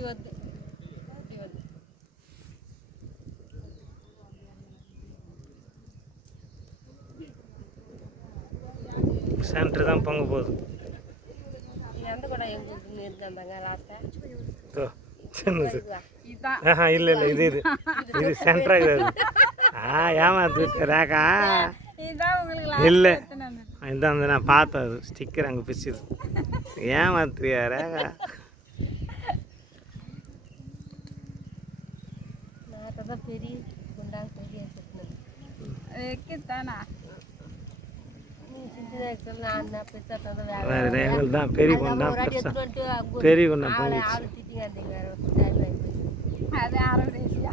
இப்படி வந்து இப்படி வந்து சென்டர் தான் பொங்க போகுது. எந்த கூட எங்களுக்கு இருந்தாங்க லாஸ்ட்டாக சின்னது. ஆஹா இல்லை இல்லை, இது இது இது சென்டராக இருக்குது. ஏமாத்து ரேகா இல்லை, இதான் வந்து நான் பார்த்தேன், அது ஸ்டிக்கர் அங்கே பிச்சுது. ஏமாத்துறியா ரேகா? நான் பெரிய குண்டா பெரிய தானா எங்களுக்கு தான் பெரிய குண்டா பெரிய குண்டா போயிடுச்சு. அது ஆரம்பிச்சியா